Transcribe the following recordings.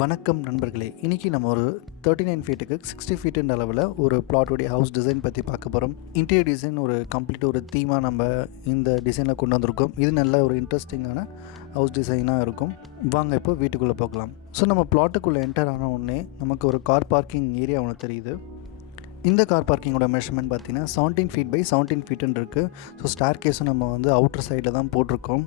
வணக்கம் நண்பர்களே. இன்றைக்கி நம்ம ஒரு 39 ஃபீட்டுக்கு 60 ஃபீட்டுன்ற அளவில் ஒரு பிளாட்டோடைய ஹவுஸ் டிசைன் பற்றி பார்க்க போகிறோம். இன்டீரியர் டிசைன் ஒரு கம்ப்ளீட் ஒரு தீமாக நம்ம இந்த டிசைனில் கொண்டு வந்திருக்கோம். இது நல்ல ஒரு இன்ட்ரெஸ்டிங்கான ஹவுஸ் டிசைனாக இருக்கும். வாங்க இப்போ வீட்டுக்குள்ளே போகலாம். ஸோ நம்ம பிளாட்டுக்குள்ளே என்டர் ஆன உடனே நமக்கு ஒரு கார் பார்க்கிங் ஏரியா ஒன்று தெரியுது. இந்த கார் பார்க்கிங்கோட மெஷர்மெண்ட் பார்த்திங்கன்னா 17 ஃபீட் பை 17 ஃபீட்டுன்னு இருக்குது. ஸோ ஸ்டார் கேஸும் நம்ம வந்து அவுட்டர் சைடில் தான் போட்டிருக்கோம்.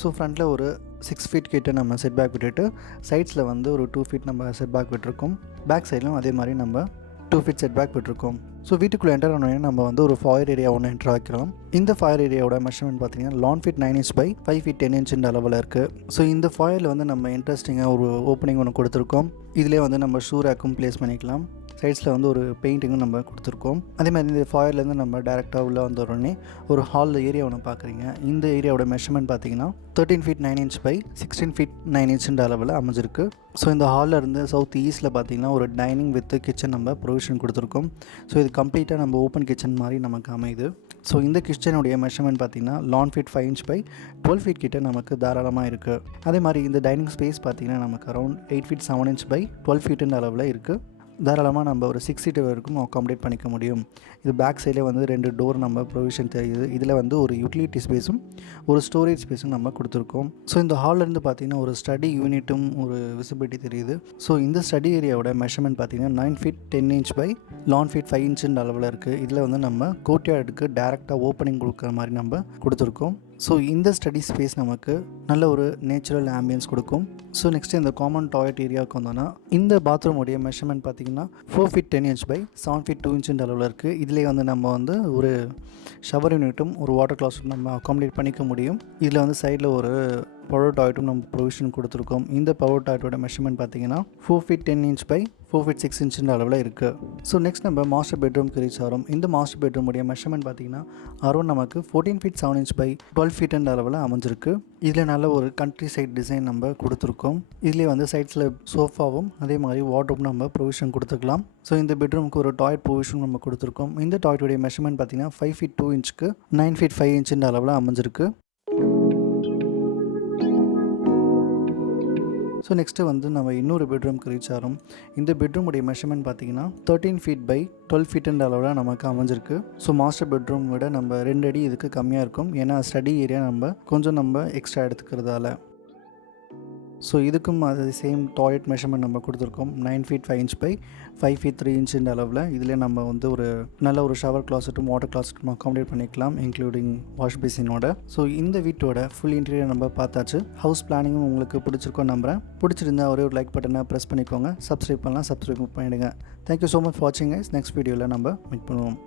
ஸோ ஃப்ரண்ட்டில் ஒரு 6 ஃபீட் கிட்ட நம்ம செட் பேக் விட்டுட்டு சைட்ஸில் வந்து ஒரு 2 ஃபீட் நம்ம செட் பேக் விட்டுருக்கோம். பேக் சைட்லையும் அதே மாதிரி நம்ம 2 ஃபீட் செட் பேக் விட்டுருக்கோம். ஸோ வீட்டுக்குள்ளே என்டர் ஆனோடனே நம்ம வந்து ஒரு ஃபாயர் ஏரியா ஒன்று என்டர் ஆக்கிறோம். இந்த ஃபாயர் ஏரியாவோட மெஷர்மெண்ட் பார்த்தீங்கன்னா லான் feet 9 inch by 5 feet 10 inch அளவில் இருக்குது. ஸோ இந்த ஃபாயரில் வந்து நம்ம இன்ட்ரெஸ்டிங்காக ஒரு ஓப்பனிங் ஒன்று கொடுத்துருக்கோம். இதிலே வந்து நம்ம ஷூ ரேக்கும் ப்ளேஸ் பண்ணிக்கலாம். சைட்ஸில் வந்து ஒரு பெயிண்டிங்கும் நம்ம கொடுத்துருக்கோம். அதே மாதிரி இந்த ஃபாயர்லேருந்து நம்ம டேரெக்டாக உள்ளே வந்த உடனே ஒரு ஹாலில் ஏரியா ஒன்று பார்க்குறீங்க. இந்த ஏரியாவோட மெஷர்மெண்ட் பார்த்தீங்கன்னா 13 feet 9 inch by 16 feet 9 inch அளவில் அமைஞ்சிருக்கு. ஸோ இந்த ஹாலில் இருந்து சவுத் ஈஸ்ட்டில் பார்த்தீங்கன்னா ஒரு டைனிங் வித் கிச்சன் நம்ம ப்ரொவிஷன் கொடுத்துருக்கோம். ஸோ இது கம்ப்ளீட்டாக நம்ம ஓப்பன் கிச்சன் மாதிரி நமக்கு அமையுது. ஸோ இந்த கிச்சனுடைய மெஷர்மெண்ட் பார்த்தீங்கன்னா லான் ஃபீட் 5 inch பை 12 feet கிட்ட நமக்கு தாராளமாக இருக்குது. அதே மாதிரி இந்த டைனிங் ஸ்பேஸ் பார்த்தீங்கன்னா நமக்கு around 8 feet 7 inch by 12 feet அளவில் இருக்குது. தாராளமாக நம்ம ஒரு 6 seat வரைக்கும் அக்காமடேட் பண்ணிக்க முடியும். இது பேக் சைடில் வந்து 2 டோர் நம்ம ப்ரொவிஷன் தெரியுது. இதில் வந்து ஒரு யூட்டிலிட்டி ஸ்பேஸும் ஒரு ஸ்டோரேஜ் ஸ்பேஸும் நம்ம கொடுத்துருக்கோம். ஸோ இந்த ஹால்லேருந்து பார்த்தீங்கன்னா ஒரு ஸ்டடி யூனிட்டும் ஒரு விசிபிலிட்டி தெரியுது. ஸோ இந்த ஸ்டடி ஏரியாவோட மெஷர்மெண்ட் பார்த்தீங்கன்னா 9 feet 10 inch பை லான் ஃபீட் 5 inch அளவில் இருக்குது. இதில் வந்து நம்ம கோர்ட்யார்டுக்கு டேரெக்டாக ஓப்பனிங் கொடுக்குற மாதிரி நம்ம கொடுத்துருக்கோம். ஸோ இந்த ஸ்டடி ஸ்பேஸ் நமக்கு நல்ல ஒரு நேச்சுரல் ஆம்பியன்ஸ் கொடுக்கும். ஸோ நெக்ஸ்ட்டு இந்த காமன் டாய்லெட் ஏரியாவுக்கு வந்தோன்னா இந்த பாத்ரூமுடைய மெஷர்மெண்ட் பார்த்திங்கன்னா 4 feet 10 inch by 7 feet 2 inch அளவில் இருக்குது. இதிலே வந்து நம்ம வந்து ஒரு ஷவர் யூனிட்டும் ஒரு வாட்டர் கிளாஸும் நம்ம அக்காமடேட் பண்ணிக்க முடியும். இதில் வந்து சைடில் ஒரு பவர் டாய்லெட்டும் நம்ம ப்ரொவிஷன் கொடுத்துருக்கோம். இந்த பவர் டாய்லெட்டோட மெஷர்மெண்ட் பார்த்தீங்கன்னா 4 feet 10 inch by 4 feet 6 inch அளவில் இருக்குது. ஸோ நெக்ஸ்ட் நம்ம மாஸ்டர் பெட்ரூம்க்கு ரீச் ஆகிறோம். இந்த மாஸ்டர் பெட்ரூமுடைய மெஷர்மெண்ட் பார்த்தீங்கன்னா அரௌண்ட் நமக்கு 14 feet 7 inch பை 12 feet அளவில் அமைஞ்சிருக்கு. இதில் நல்ல ஒரு கண்ட்ரி சைட் டிசைன் நம்ம கொடுத்துருக்கோம். இதிலே வந்து சைட்ஸில் சோஃபாவும் அதே மாதிரி வார்ட்ரோப் நம்ம ப்ரொவிஷன் கொடுத்துக்கலாம். ஸோ இந்த பெட்ரூமுக்கு ஒரு டாய்லெட் ப்ரொவிஷன் நம்ம கொடுத்துருக்கோம். இந்த டாய்லெட்டுடைய மெஷர்மெண்ட் பார்த்தீங்கன்னா 5 feet 2 inchக்கு 9 feet 5 inch அளவில் அமைஞ்சிருக்கு. ஸோ நெக்ஸ்ட்டு வந்து நம்ம இன்னொரு பெட்ரூம்க்கு ரீச் ஆகிறோம். இந்த பெட்ரூமுடைய மெஷர்மெண்ட் பார்த்தீங்கன்னா 13 feet பை 12 feet அளவில் நமக்கு அமைஞ்சிருக்கு. ஸோ மாஸ்டர் பெட்ரூம் விட நம்ம 2 அடி இதுக்கு கம்மியாக இருக்கும். ஏன்னா ஸ்டடி ஏரியா நம்ம எக்ஸ்ட்ரா எடுத்துக்கிறதால. ஸோ இதுக்கும் அது சேம் டாய்லெட் மெஷர்மெண்ட் நம்ம கொடுத்துருக்கோம். 9 feet 5 inch by 5 feet 3 inch அளவில். இதில் நம்ம வந்து ஒரு நல்ல ஒரு ஷவர் கிளாஸட்டும் வாட்டர் கிளாஸட்டும் அக்காமடேட் பண்ணிக்கலாம், இன்க்ளூடிங் வாஷ் பேசினோட. ஸோ இந்த வீட்டோட ஃபுல் இன்டீரியர் நம்ம பார்த்தாச்சு. ஹவுஸ் பிளானிங்கும் உங்களுக்கு பிடிச்சிருக்கோன்னு நம்புகிறேன். பிடிச்சிருந்தா ஒரே ஒரு லைக் பட்டனை ப்ரெஸ் பண்ணிக்கோங்க. சப்ஸ்கிரைப் பண்ணிடுங்க. தேங்க்யூ ஸோ மச் ஃபார் வாட்சிங் கைஸ். நெக்ஸ்ட் வீடியோவில் நம்ம மீட் பண்ணுவோம்.